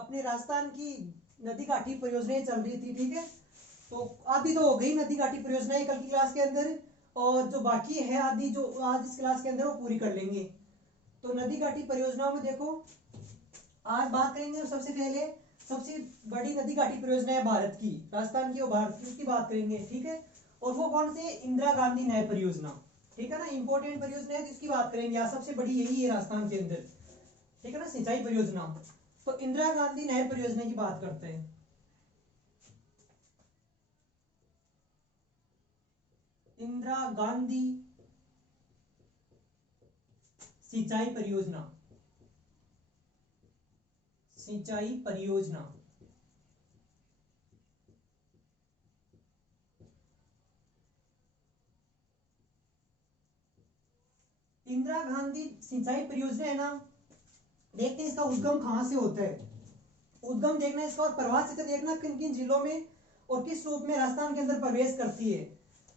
अपने राजस्थान की नदी घाटी परियोजनाएं चल रही थी, ठीक है। तो आधी तो हो गई नदी घाटी परियोजनाएं कल की क्लास के अंदर, और जो बाकी है आधी जो आज इस क्लास के अंदर वो पूरी कर लेंगे। तो नदी घाटी परियोजनाओं में देखो आज बात करेंगे सबसे पहले सबसे बड़ी नदी घाटी परियोजना है भारत की, राजस्थान की और भारत की, उसकी बात करेंगे, ठीक है। और वो कौन से, इंदिरा गांधी नहर परियोजना, ठीक है ना, इंपॉर्टेंट परियोजना है तो इसकी बात करेंगे आज, सबसे बड़ी यही है राजस्थान के अंदर, ठीक है ना, सिंचाई परियोजना। तो इंदिरा गांधी नहर परियोजना की बात करते हैं। इंदिरा गांधी सिंचाई परियोजना, सिंचाई परियोजना। इंदिरा गांधी सिंचाई परियोजना है ना, देखते हैं इसका उद्गम कहां से होता है, उद्गम देखना इसका, और प्रवाह क्षेत्र देखना किन किन जिलों में और किस रूप में राजस्थान के अंदर प्रवेश करती है।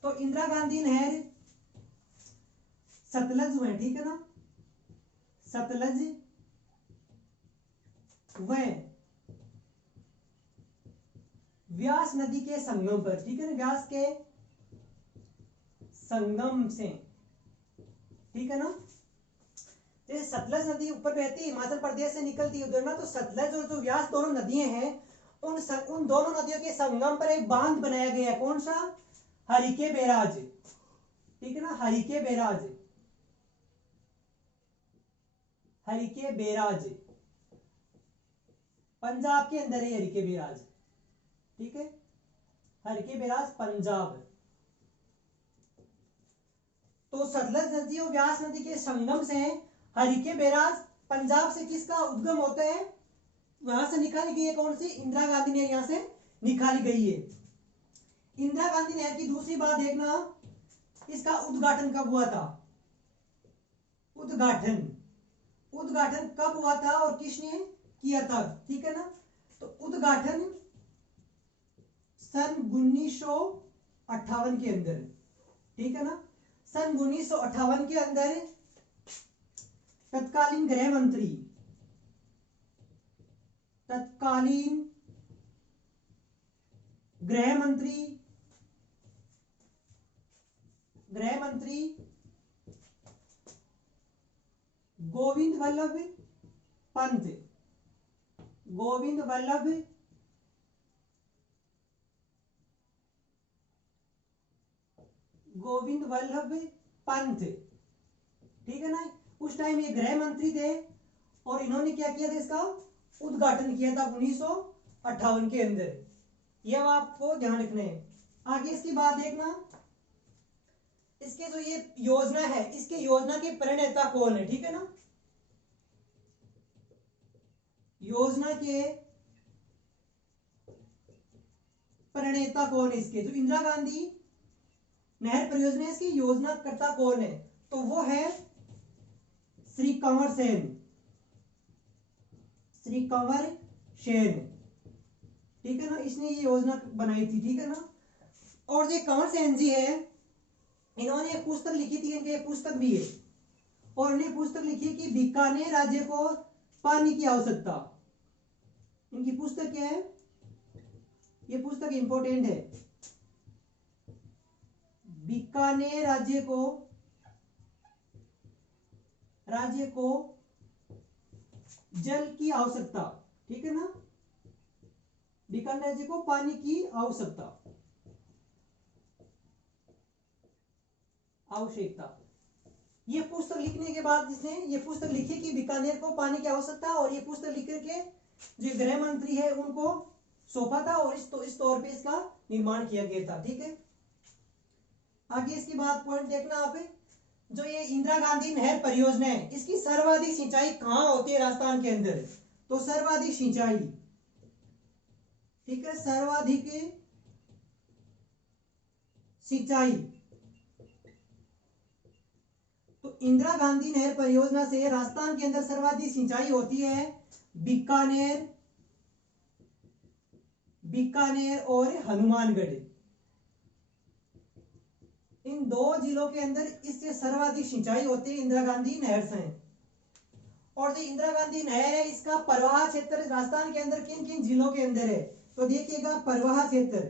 तो इंदिरा गांधी नहर सतलज में, ठीक है ना, सतलज व व्यास नदी के संगम पर, ठीक है ना, व्यास के संगम से, ठीक है ना। जैसे सतलज नदी ऊपर बहती है हिमाचल प्रदेश से निकलती है उधर ना, तो सतलज और जो व्यास दोनों नदियां हैं उन दोनों नदियों के संगम पर एक बांध बनाया गया है, कौन सा, हरिके बैराज, ठीक है ना, हरिके बैराज, हरिके बैराज पंजाब के अंदर है हरिके बैराज, ठीक है, हरिके बैराज पंजाब। तो सतलज नदी और व्यास नदी के संगम से हरिके बैराज पंजाब से किसका उद्गम होता है, वहां से निकाली गई है कौन सी, इंदिरा गांधी नहर यहां से निकाली गई है। इंदिरा गांधी नहर की दूसरी बात देखना, इसका उद्घाटन कब हुआ था, उद्घाटन, उद्घाटन कब हुआ था और किसने किया था, ठीक है ना। तो उद्घाटन सन 1958 के अंदर, ठीक है ना, सन 1958 के अंदर तत्कालीन गृह मंत्री, तत्कालीन गृह मंत्री, गृह मंत्री गोविंद वल्लभ पंत, गोविंद वल्लभ गोविंद वल्लभ पंत, ठीक है ना, उस टाइम ये गृह मंत्री थे और इन्होंने क्या किया था, इसका उद्घाटन किया था 1958 के अंदर, यह आपको ध्यान रखना है। आगे इसकी बात देखना, इसके जो ये योजना है इसके योजना के प्रणेता कौन है, ठीक है ना, योजना के प्रणेता कौन है, इसके जो इंदिरा गांधी नहर परियोजना इसकी योजनाकर्ता कौन है, तो वो है श्री कंवर सेन, श्री कंवर सेन, ठीक है ना, इसने ये योजना बनाई थी, ठीक है ना। और जो कंवर सेन जी है इन्होंने एक पुस्तक लिखी थी, इनकी एक पुस्तक भी है, और इन्हें पुस्तक लिखी कि बीकानेर राज्य को पानी की आवश्यकता, इनकी पुस्तक क्या है, ये पुस्तक इंपॉर्टेंट है, बीकानेर राज्य को जल की आवश्यकता, ठीक है ना, बीकानेर राज्य को पानी की आवश्यकता, ये पुस्तक लिखने के बाद जिसने ये पुस्तक लिखी कि बीकानेर को पानी की आवश्यकता, और ये पुस्तक लिख करके जो गृह मंत्री है उनको सौंपा था, और इस तौर पे इसका निर्माण किया गया था, ठीक है। आगे इसकी बात पॉइंट देखना आप, जो ये इंदिरा गांधी नहर परियोजना है इसकी सर्वाधिक सिंचाई कहां होती है राजस्थान के अंदर, तो सर्वाधिक सिंचाई, ठीक है, सर्वाधिक सिंचाई, तो इंदिरा गांधी नहर परियोजना से राजस्थान के अंदर सर्वाधिक सिंचाई होती है बीकानेर, बीकानेर और हनुमानगढ़, इन दो जिलों के अंदर इससे सर्वाधिक सिंचाई होती है इंदिरा गांधी नहर से। और जो इंदिरा गांधी नहर है इसका प्रवाह क्षेत्र राजस्थान के अंदर किन किन जिलों के अंदर है? तो देखिएगा प्रवाह क्षेत्र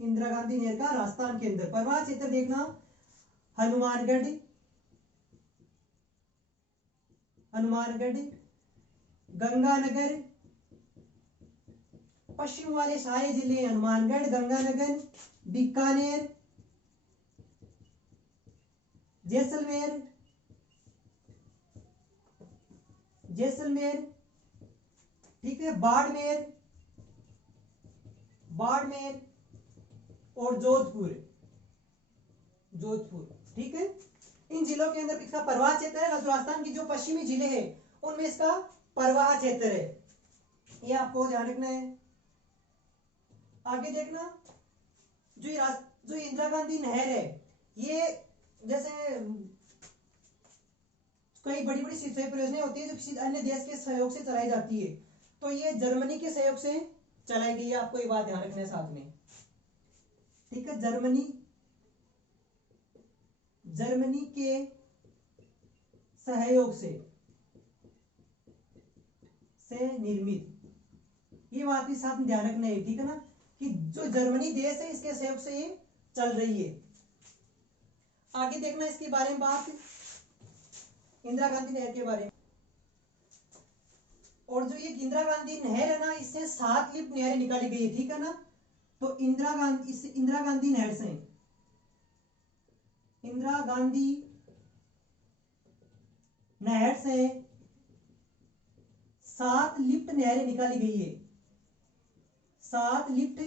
इंदिरा गांधी नहर का राजस्थान के अंदर प्रवाह क्षेत्र देखना, हनुमानगढ़, गंगानगर, पश्चिम वाले सारे जिले हनुमानगढ़, गंगानगर, बीकानेर, जैसलमेर, ठीक है, बाड़मेर और जोधपुर, ठीक है। इन जिलों के अंदर इसका प्रवाह क्षेत्र है। राजस्थान की जो पश्चिमी जिले हैं उनमें इसका प्रवाह क्षेत्र है, ये आपको ध्यान रखना है। आगे देखना, जो इंदिरा गांधी नहर है ये जैसे कई बड़ी बड़ी सिंचाई परियोजनाएं होती है जो किसी अन्य देश के सहयोग से चलाई जाती है, तो ये जर्मनी के सहयोग से चलाई गई है, आपको ये बात ध्यान रखना है साथ में, ठीक है। जर्मनी के सहयोग से निर्मित, ये बात भी साथ में ध्यान रखना है, ठीक है ना, कि जो जर्मनी देश है इसके सहयोग से ये चल रही है। आगे देखना इसके बारे में बात, इंदिरा गांधी नहर के बारे में। और जो ये इंदिरा गांधी नहर है ना, इससे 7 लिफ्ट नहरें निकाली गई है, ठीक है ना। तो इंदिरा गांधी नहर से 7 लिफ्ट नहरें निकाली गई है, 7 लिफ्ट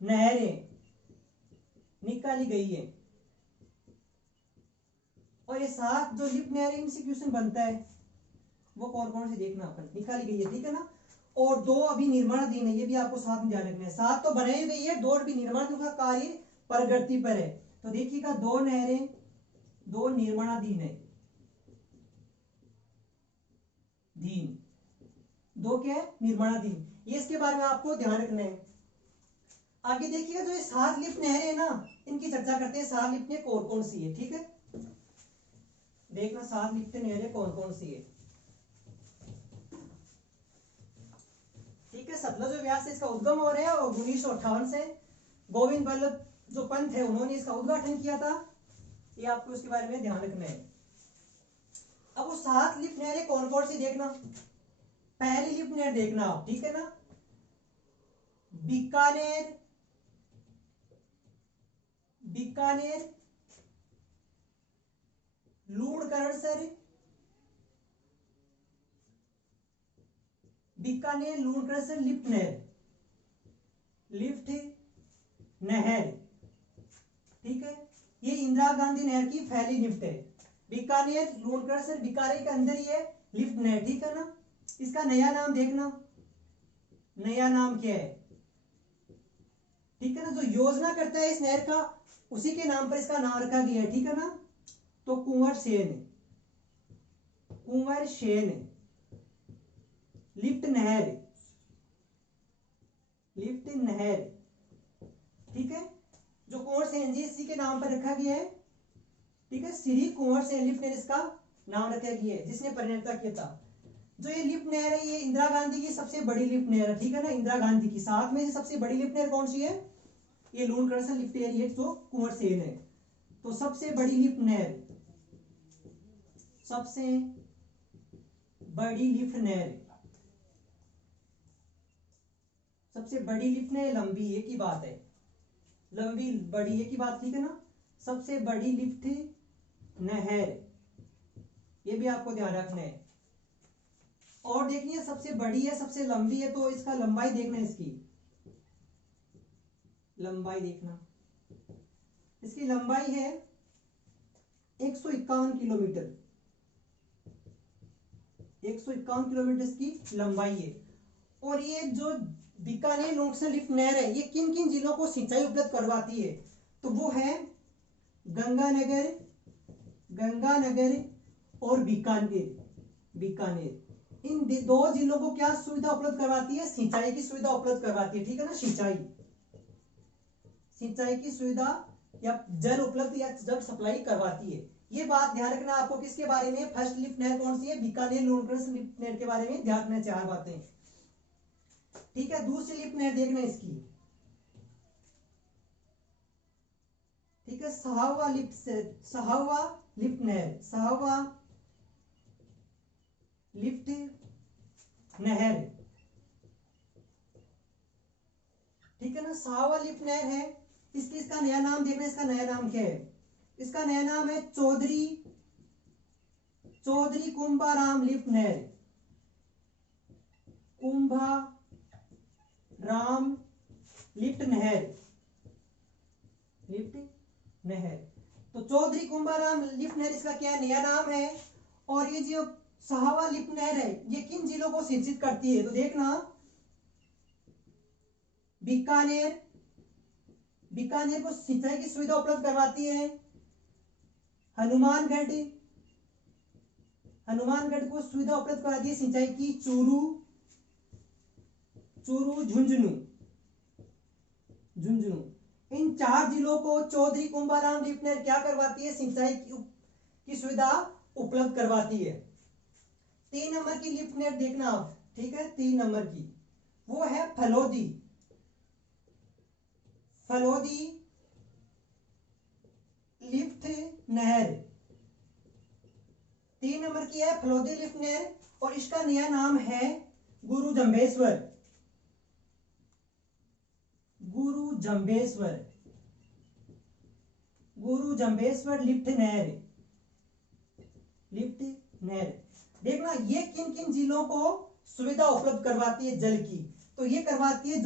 नहरें निकाली गई है। और ये 7 जो लिफ्ट नहरें इनसे क्वेश्चन बनता है वो कौन कौन सी देखना अपन, निकाली गई है, ठीक है ना। और 2 अभी निर्माणाधीन है, ये भी आपको साथ में ध्यान रखना है। 7 तो बनाई गई है, 2 अभी निर्माण का कार्य प्रगति पर है। तो देखिएगा 2 नहरें, 2 निर्माणाधीन है, 2 क्या है, निर्माणाधीन, ये इसके बारे में आपको ध्यान रखना है। आगे देखिएगा जो ये 7 लिफ्ट नहरें है ना, इनकी चर्चा करते हैं। 7 लिफ्ट नहरें कौन कौन सी है, ठीक है, देखना 7 लिफ्ट नहरें कौन कौन सी है, ठीक है। सतलज व्यास से इसका उद्गम हो रहा है और 1958 से गोविंद बल्लभ जो पंत है उन्होंने इसका उद्घाटन किया था, ये आपको इसके बारे में ध्यान रखना है। अब वो 7 लिफ्ट नहरें कौन कौन सी देखना, पहली लिफ्ट नहर देखना आप, ठीक है ना, बीकानेर, लूणकरणसर, बीकानेर लूणकरणसर लिफ्ट नहर, ठीक है। ये इंदिरा गांधी नहर की पहली लिफ्ट है, बीकानेर लूणकरणसर, बीकानेर के अंदर ये लिफ्ट नहर, ठीक है ना। इसका नया नाम देखना, नया नाम क्या है, ठीक है ना। जो योजना करता है इस नहर का उसी के नाम पर इसका नाम रखा गया है, ठीक है ना। तो कुंवर सेन लिफ्ट नहर, ठीक है। जो कुंवर सेन जी इसी के नाम पर रखा गया है, ठीक है। श्री कुंवर सेन लिफ्ट नहर इसका नाम रखा गया है, जिसने परिणता किया था। जो ये लिफ्ट नहर है ये इंदिरा गांधी की सबसे बड़ी लिफ्ट नहर है, ठीक है ना। इंदिरा गांधी की 7 में से सबसे बड़ी लिफ्ट नहर कौन सी है, ये लूणकरणसर लिफ्ट नहर है, तो कुंवर सेन है। तो सबसे बड़ी लिफ्ट नहर लंबी, एक ही बात है, लंबी बड़ी एक ही बात, ठीक है ना। सबसे बड़ी लिफ्ट नहर, ये भी आपको ध्यान रखना है। और देखिए सबसे बड़ी है सबसे लंबी है, तो इसका लंबाई देखना, इसकी लंबाई देखना, इसकी लंबाई है 151 किलोमीटर, 151 किलोमीटर इसकी लंबाई है। और ये जो बीकानेर लूणकरणसर लिफ्ट नहर है ये किन किन जिलों को सिंचाई उपलब्ध करवाती है, तो वो है गंगानगर और बीकानेर। इन 2 जिलों को क्या सुविधा उपलब्ध करवाती है, सिंचाई की सुविधा उपलब्ध करवाती है, ठीक है ना। सिंचाई की सुविधा या जल उपलब्ध या जल सप्लाई करवाती है, ये बात ध्यान रखना आपको किसके बारे में, फर्स्ट लिफ्ट नहर कौन सी है, बीकानेर लोणकरण लिफ्ट नहर के बारे में ध्यान रखना, चार बातें। ठीक है, दूसरी लिफ्ट नहर देखना इसकी। ठीक है, सहावा लिफ्ट नहर, सहावा लिफ्ट नहर। ठीक है ना, सहावा लिफ्ट नहर है। इसका नया नाम देखना, इसका नया नाम क्या है, इसका नया नाम है चौधरी कुंभाराम लिफ्ट नहर, कुंभाराम लिफ्ट नहर। तो चौधरी कुंभाराम लिफ्ट नहर इसका क्या नया नाम है। और ये जो सहावा लिफ्ट नहर है ये किन जिलों को सिंचित करती है, तो देखना बीकानेर को सिंचाई की सुविधा उपलब्ध करवाती है। हनुमानगढ़ को सुविधा उपलब्ध कराती है सिंचाई की। चूरू झुंझुनू, इन चार जिलों को चौधरी कुंभाराम लिफ्ट नहर क्या करवाती है, सिंचाई की सुविधा उपलब्ध करवाती है। 3 नंबर की लिफ्ट नहर देखना आप। ठीक है, 3 नंबर की वो है फलोदी लिफ्ट नहर। 3 नंबर की है फलोदी लिफ्ट नहर और इसका नया नाम है गुरु जंबेश्वर लिफ्ट नहर। देखना ये किन किन जिलों को सुविधा उपलब्ध करवाती है जल की, तो ये करवाती है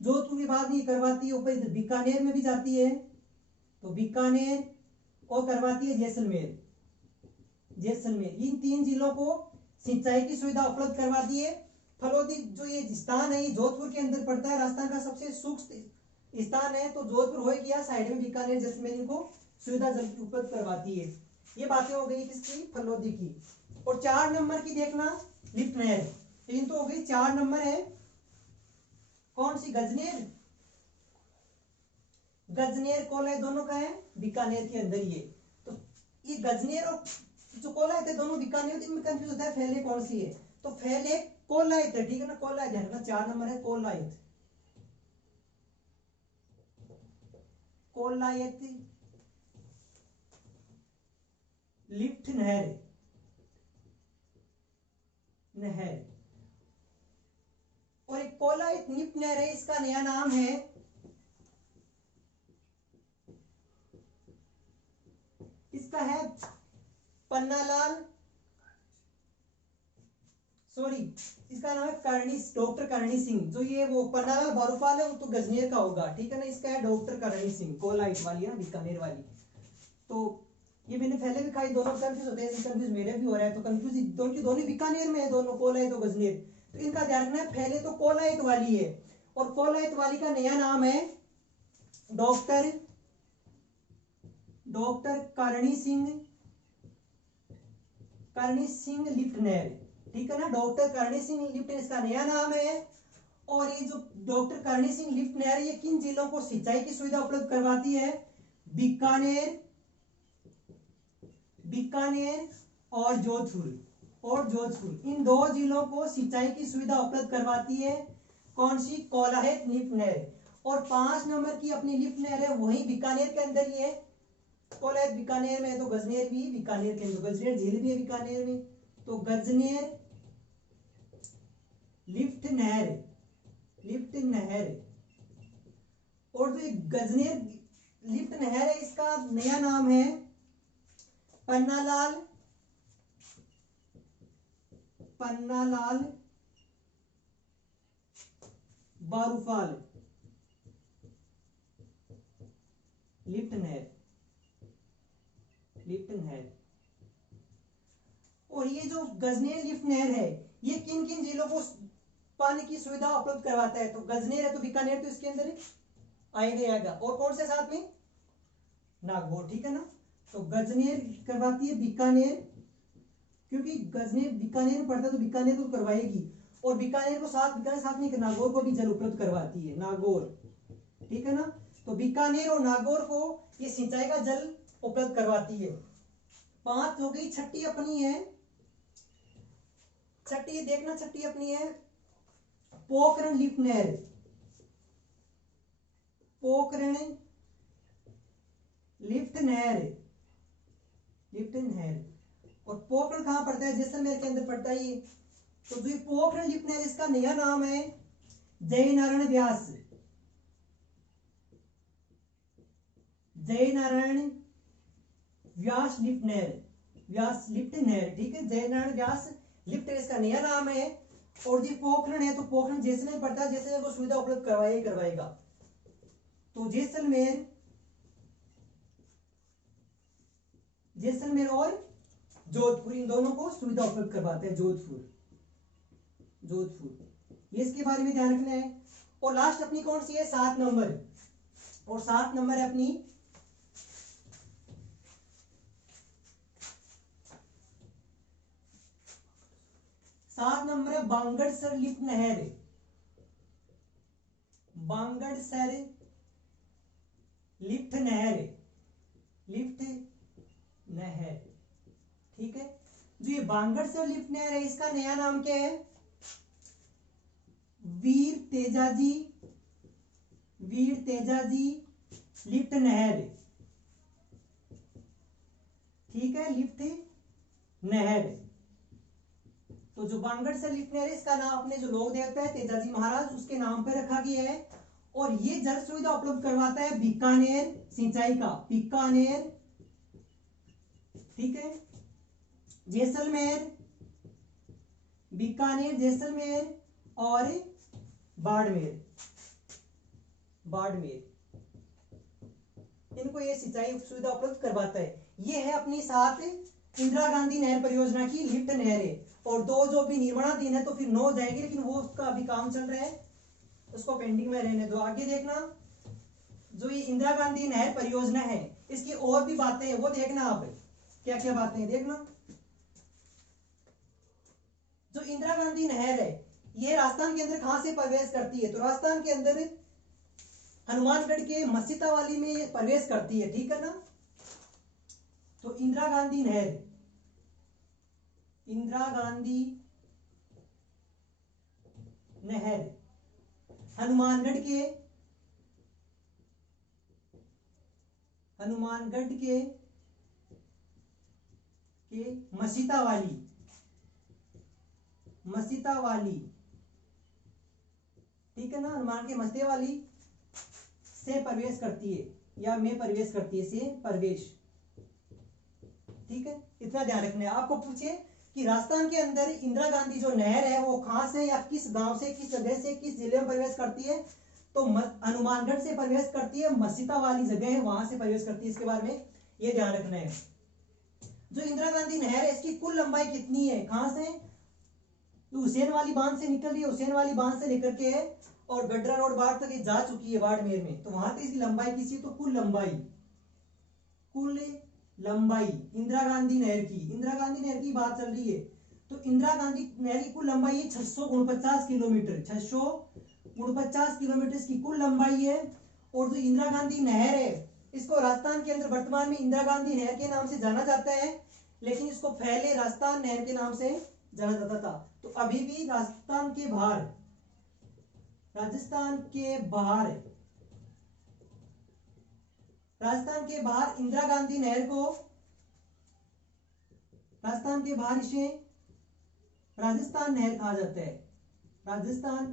जोधपुर के बाद ये करवाती है ऊपर बीकानेर में भी जाती है, तो बीकानेर, और करवाती है जैसलमेर। इन 3 जिलों को सिंचाई की सुविधा उपलब्ध करवाती है। फलोदी जो ये स्थान है ये जोधपुर के अंदर पड़ता है, राजस्थान का सबसे सूक्ष्म स्थान है, तो जोधपुर हो गया साइड में, बीकानेर जैसलमेर इनको सुविधा जल की उपलब्ध करवाती है। ये बातें हो गई किसकी, फलोदी की। और 4 नंबर की देखना लिफ्ट नहर, 3 तो हो गई, 4 नंबर है कौन सी, गजनेर कोलाय दोनों का है बीकानेर के अंदर। ये तो ये गजनेर और जो कोलाय थे दोनों बीकानेर, इनमें कंफ्यूज होता है फैले कौन सी है, तो फैले कोलायत है। ठीक है ना, कोलायत ध्यान रखना, 4 नंबर है कोलायत लिफ्ट नहर। और एक कोलायत लिफ्ट नहर है, इसका नया नाम है, इसका है इसका नाम है डॉक्टर करणी सिंह। जो ये वो पन्नालाल बारूपाल है वो तो गजनेर का होगा। ठीक है ना, इसका है डॉक्टर करणी सिंह, कोलाइट वाली है बीकानेर वाली। तो ये मैंने पहले भी कहा, दोनों कंफ्यूज होते हैं, कंफ्यूज मेरे भी हो रहा है, तो कंफ्यूज दोनों बीकानेर में है, दोनों कोलाइट और गजनेर। तो इनका ध्यान रखना है, पहले तो कोलाइट वाली है और कोलाइट वाली का नया नाम है डॉक्टर करणी सिंह लिफ्ट नहर। ठीक है ना, डॉक्टर करणी सिंह लिफ्ट नहर इसका नया नाम है। और ये जो डॉक्टर करणी सिंह लिफ्ट नहर ये किन जिलों को सिंचाई की सुविधा उपलब्ध करवाती है, बीकानेर और जोधपुर, इन 2 जिलों को सिंचाई की सुविधा उपलब्ध करवाती है कौन सी, कोलायत लिफ्ट नहर। और 5 नंबर की अपनी लिफ्ट नहर है वही बीकानेर के अंदर ही है, कोलायत बीकानेर में, तो गजनेर भी बीकानेर के अंदर, गजनेर झील भी है बीकानेर में, तो गजनेर लिफ्ट नहर। और जो गजनेर लिफ्ट नहर है इसका नया नाम है पन्नालाल बारूपाल लिफ्ट नहर। और ये जो गजनेर लिफ्ट नहर है ये किन किन जिलों को पानी की सुविधा उपलब्ध करवाता है, तो गजनेर है तो बीकानेर तो इसके अंदर आएगा। और कौन से साथ में, नागौर। ठीक है ना, तो गजनेर करवाती है बीकानेर, क्योंकि गजनेर बीकानेर में पड़ता है तो बीकानेर तो करवाएगी, और बीकानेर साथ में नागौर को भी जल उपलब्ध करवाती है, नागौर। ठीक है ना, तो बीकानेर और नागौर को ये सिंचाई का जल उपलब्ध करवाती है। 5 हो गई। छठी अपनी है, छठी देखना, छठी अपनी है पोखरण लिफ्ट नहर। पोखरण लिफ्ट नहर, लिफ्ट नहर। और पोखरण कहां पड़ता है? जैसलमेर के अंदर पड़ता है ये। तो जो पोखरण लिफ्ट नहर, इसका नया नाम है जय नारायण व्यास। जय नारायण व्यास लिफ्ट नहर, व्यास लिफ्ट नहर, ठीक है। जय नारायण व्यास लिफ्ट नहर इसका नया नाम है। और जो पोखरण है, तो पोखरण जैसलमेर पड़ता है, जैसलमेर को सुविधा उपलब्ध करवाएगा। तो जैसलमेर, जैसलमेर और जोधपुर, इन दोनों को सुविधा उपलब्ध करवाता है जोधपुर, जोधपुर। ये इसके बारे में ध्यान रखना है। और लास्ट अपनी कौन सी है? 7 नंबर। और 7 नंबर है अपनी 7 नंबर है बांगड़सर लिफ्ट नहर। बांगड़सर लिफ्ट नहर, लिफ्ट नहर, ठीक है। जो ये बांगड़सर लिफ्ट नहर है, इसका नया नाम क्या है? वीर तेजाजी, वीर तेजाजी लिफ्ट नहर, ठीक है, लिफ्ट नहर। तो जो बांगड़सर लिफ्ट नहर है, इसका नाम अपने जो लोक देवता है तेजाजी महाराज, उसके नाम पर रखा गया है। और ये जल सुविधा उपलब्ध करवाता है बीकानेर सिंचाई का, बीकानेर, ठीक है, जैसलमेर, बीकानेर, जैसलमेर और बाड़मेर, बाड़मेर, इनको ये सिंचाई सुविधा उपलब्ध करवाता है। ये है अपनी 7 इंदिरा गांधी नहर परियोजना की लिफ्ट नहरें। और 2 जो भी निर्माणाधीन है, तो फिर 9 जाएगी, लेकिन वो उसका अभी काम चल रहा है, उसको पेंडिंग में रहने दो। आगे देखना, जो ये इंदिरा गांधी नहर परियोजना है, इसकी और भी बातें हैं, वो देखना आप क्या क्या बातें हैं, देखना। जो इंदिरा गांधी नहर है, ये राजस्थान के अंदर कहां से प्रवेश करती है? तो राजस्थान के अंदर हनुमानगढ़ के मसीतावाली में प्रवेश करती है, ठीक है ना। तो इंदिरा गांधी नहर, इंदिरा गांधी नहर हनुमानगढ़ के, हनुमानगढ़ के मसीतावाली, मसीतावाली, ठीक है ना, हनुमान के मसीतावाली से प्रवेश करती है, या में प्रवेश करती है, से प्रवेश, ठीक है। इतना ध्यान रखना है। आपको पूछे कि राजस्थान के अंदर इंदिरा गांधी जो नहर है, वो कहां से या किस गांव से, किस जगह से, किस जिले में प्रवेश करती है? तो हनुमानगढ़ से प्रवेश करती है, मसीता वाली जगह है वहां से प्रवेश करती है। इसके बारे में ये ध्यान रखना है। जो इंदिरा गांधी नहर है, इसकी कुल लंबाई कितनी है? कहां से? तो हुसैन वाली बांध से निकल रही है, हुसैन वाली बांध से लेकर के और गड्रा रोड बाढ़ तक जा चुकी है बाड़मेर में। तो वहां तक इसकी लंबाई किसी, तो कुल लंबाई, कुल लंबाई इंदिरा गांधी नहर की, इंदिरा गांधी नहर की बात चल रही है, तो इंदिरा गांधी नहर की कुल लंबाई है 649 किलोमीटर, 649 किलोमीटर इसकी कुल लंबाई है। और जो इंदिरा गांधी नहर है, इसको राजस्थान के अंदर वर्तमान में इंदिरा गांधी नहर के नाम से जाना जाता है, लेकिन इसको पहले राजस्थान नहर के नाम से जाना जाता था। तो अभी भी राजस्थान के बाहर, राजस्थान के बाहर, राजस्थान के बाहर इंदिरा गांधी नहर को, राजस्थान के बाहर इसे राजस्थान नहर कहा जाता है, राजस्थान,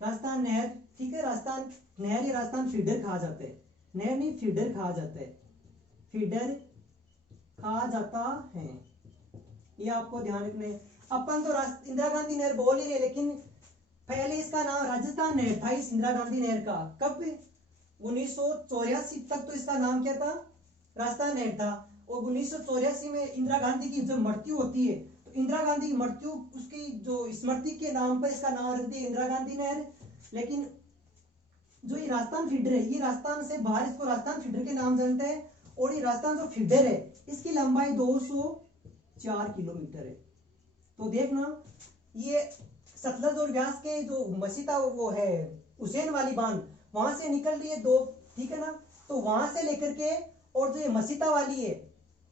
राजस्थान नहर, ठीक है, राजस्थान नहर या राजस्थान फीडर कहा जाता है, नहर नहीं फीडर कहा जाता है, फीडर कहा जाता है, ये आपको ध्यान रखना है। अपन तो इंदिरा गांधी नहर बोल ही रहे, लेकिन पहले इसका नाम राजस्थान नहर था, इस इंदिरा गांधी नहर का। कब? 1984 तक तो इसका नाम क्या था? राजस्थान नहर था। और 1984 में इंदिरा गांधी की जब मृत्यु होती है, तो इंदिरा गांधी की मृत्यु, उसकी जो स्मृति के नाम पर इसका नाम रख दिया इंदिरा गांधी नहर। लेकिन जो ये राजस्थान फीडर है, ये राजस्थान से बाहर इसको राजस्थान फीडर के नाम जानते हैं। और ये राजस्थान जो फीडर है, इसकी लंबाई 204 किलोमीटर है। तो देखना, ये सतलज और व्यास के जो मसीता वो है हुसैन वाली बांध, वहां से निकल रही है दो, ठीक है ना। तो वहां से लेकर के और जो ये मसीता वाली है,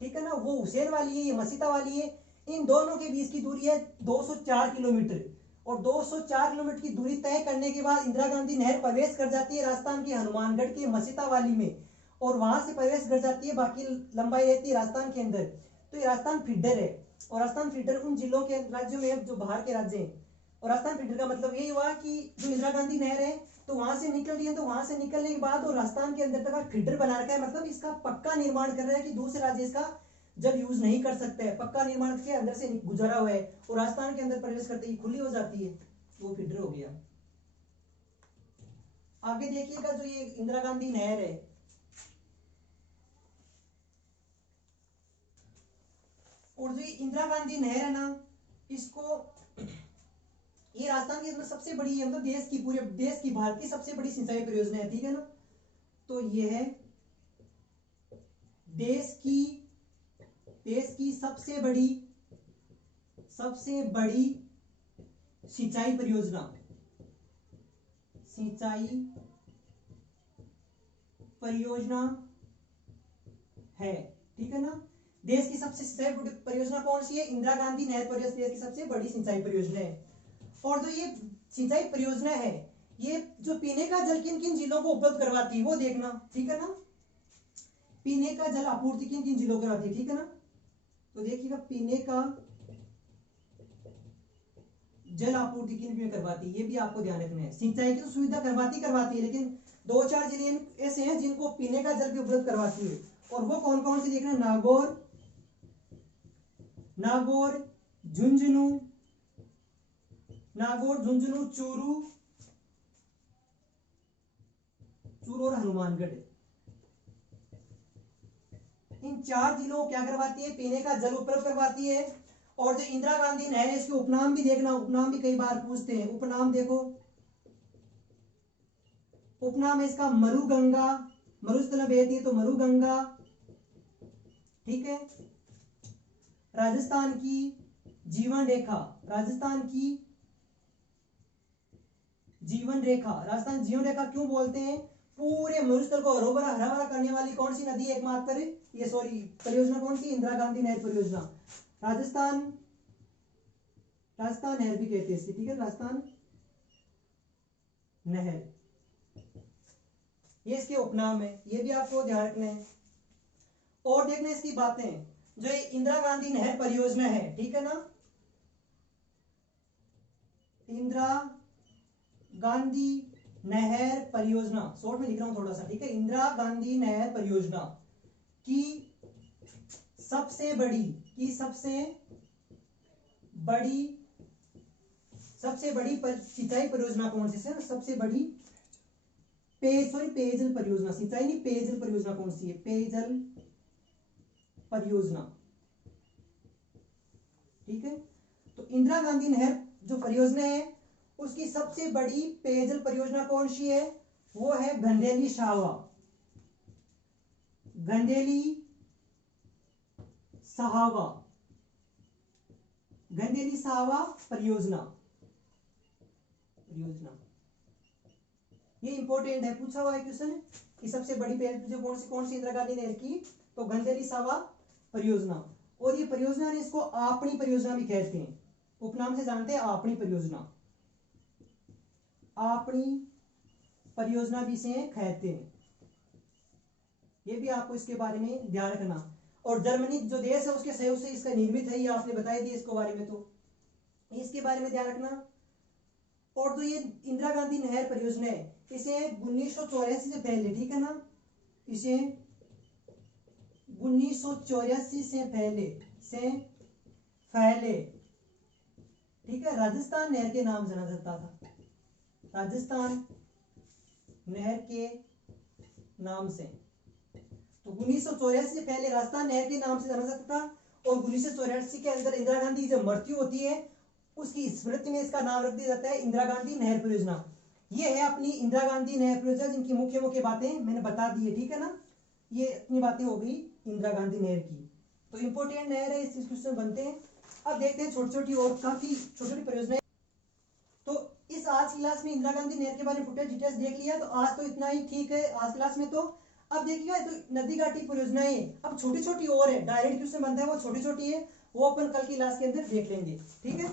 ठीक है ना, वो हुसैन वाली है, ये मसीता वाली है, इन दोनों के बीच की दूरी है 204 किलोमीटर। और 204 किलोमीटर की दूरी तय करने के बाद इंदिरा गांधी नहर प्रवेश कर जाती है राजस्थान के हनुमानगढ़ के मसीता वाली में, और वहां से प्रवेश कर जाती है, बाकी लंबाई रहती है राजस्थान के अंदर। तो ये राजस्थान फीडर है, और राजस्थान फीडर उन जिलों के राज्यों में जो बाहर के राज्य हैं। और राजस्थान फीडर का मतलब यही हुआ कि जो इंदिरा गांधी नहर है तो वहां से निकल रही है, तो वहां से निकलने के बाद वो राजस्थान के अंदर तक फीडर बना रखा है, मतलब इसका पक्का निर्माण कर रहा है कि दूसरे राज्य इसका जल यूज नहीं कर सकते हैं, पक्का निर्माण के अंदर से गुजरा हुआ है, और राजस्थान के अंदर प्रवेश करते ही खुली हो जाती है, वो फीडर हो गया। आगे देखिएगा जो ये इंदिरा गांधी नहर है, और जो इंदिरा गांधी नहर है ना, इसको ये राजस्थान की सबसे बड़ी है, मतलब देश की, पूरे देश की, भारत की सबसे बड़ी सिंचाई परियोजना है, ठीक है ना। तो ये है देश की सबसे बड़ी सिंचाई परियोजना है, ठीक है ना। देश की सबसे सिंचाई परियोजना कौन सी है? इंदिरा गांधी नहर परियोजना देश की सबसे बड़ी सिंचाई परियोजना है। और जो ये सिंचाई परियोजना है, ये जो पीने का जल किन किन जिलों को उपलब्ध करवाती है वो देखना, ठीक है ना। पीने का जल आपूर्ति किन किन जिलों को करवाती है, ठीक है ना। तो देखिएगा पीने का जल आपूर्ति किन में करवाती है, ये भी आपको ध्यान रखना है। सिंचाई की तो सुविधा करवाती है, लेकिन 2-4 जिले ऐसे हैं जिनको पीने का जल भी उपलब्ध करवाती है, और वो कौन कौन से देखना, नागौर, झुंझुनू, चूरू और हनुमानगढ़। इन 4 जिलों को क्या करवाती है? पीने का जल उपलब्ध करवाती है। और जो इंदिरा गांधी नहर है, इसके उपनाम भी देखना, उपनाम भी कई बार पूछते हैं। उपनाम देखो, उपनाम है इसका मरुगंगा, मरुस्थल बहती है तो मरुगंगा, ठीक है। राजस्थान की जीवन रेखा, राजस्थान जीवन रेखा क्यों बोलते हैं? पूरे मरुस्थल को हरा भरा करने वाली कौन सी नदी है एकमात्र? ये सॉरी परियोजना कौन सी? इंदिरा गांधी नहर परियोजना। राजस्थान नहर भी कहते हैं इसकी, ठीक है, राजस्थान नहर, ये इसके उपनाम है, ये भी आपको ध्यान रखना है। और देखना इसकी बातें, जो इंदिरा गांधी नहर परियोजना है, ठीक है ना, इंदिरा गांधी नहर परियोजना, शॉर्ट में लिख रहा हूं थोड़ा सा, ठीक है। इंदिरा गांधी नहर परियोजना की सबसे बड़ी सिंचाई परियोजना कौन सी है? सबसे बड़ी पेयजल परियोजना, सिंचाई नहीं, पेयजल परियोजना कौन सी है? पेयजल परियोजना, ठीक है। तो इंदिरा गांधी नहर जो परियोजना है, उसकी सबसे बड़ी पेयजल परियोजना कौन सी है? वो है गंडेली साहवा परियोजना। ये इंपॉर्टेंट है, पूछा हुआ है क्वेश्चन कि सबसे बड़ी पेयजल कौन सी इंदिरा गांधी नहर की? तो गंडेली साहवा परियोजना। और ये परियोजना ने इसको आपनी परियोजना भी कहते हैं, उपनाम से जानते हैं आपनी परियोजना भी इसे कहते हैं। ये भी आपको इसके बारे में ध्यान रखना। और जर्मनी जो देश है उसके सहयोग से इसका निर्मित है, ये आपने बताई दी इसके बारे में, तो इसके बारे में ध्यान रखना। और जो ये इंदिरा गांधी नहर परियोजना है, इसे 1984 से पहले, ठीक है ना, इसे 1984 से पहले, ठीक है, राजस्थान नहर के नाम जाना जाता था, राजस्थान नहर के नाम से। तो 1984 से पहले राजस्थान नहर के नाम से जाना जाता था, और 1984 के अंदर इंदिरा गांधी की जब मृत्यु होती है, उसकी स्मृति में इसका नाम रख दिया जाता है इंदिरा गांधी नहर परियोजना। ये है अपनी इंदिरा गांधी नहर परियोजना, जिनकी मुख्य बातें मैंने बता दी है, ठीक है ना। ये अपनी बातें हो गई इंदिरा गांधी नहर की। तो इंपॉर्टेंट नहर है, इस क्वेश्चन बनते हैं। अब देखते हैं छोटी छोटी और काफी छोटी छोटी परियोजनाएं। तो इस गाइस आज क्लास में इंदिरा गांधी नहर के बारे में फुटेज डिटेल्स देख लिया, तो आज तो इतना ही ठीक है आज क्लास में। तो अब देखिएगा तो नदी घाटी परियोजनाएं अब छोटी छोटी और है, डायरेक्ट क्वेश्चन बनता है वो छोटी छोटी है, वो अपन कल की क्लास के अंदर देख लेंगे, ठीक है।